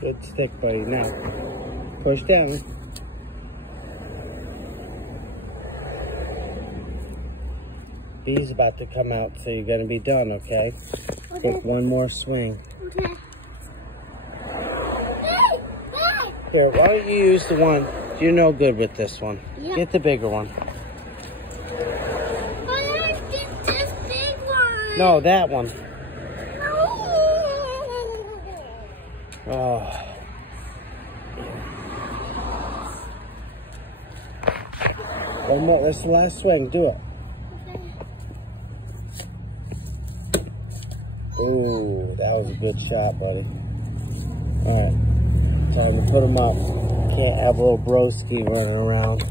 Good stick, buddy. Now, push down. Bee's about to come out, so you're going to be done, okay? Take one more swing. Okay. Here, why don't you use the one? You're no good with this one. Yep. Get the bigger one. But I get this big one. No, that one. No. Oh. One more. That's the last swing. Do it. Ooh, that was a good shot, buddy. All right. Time to put them up. Can't have little broski running around.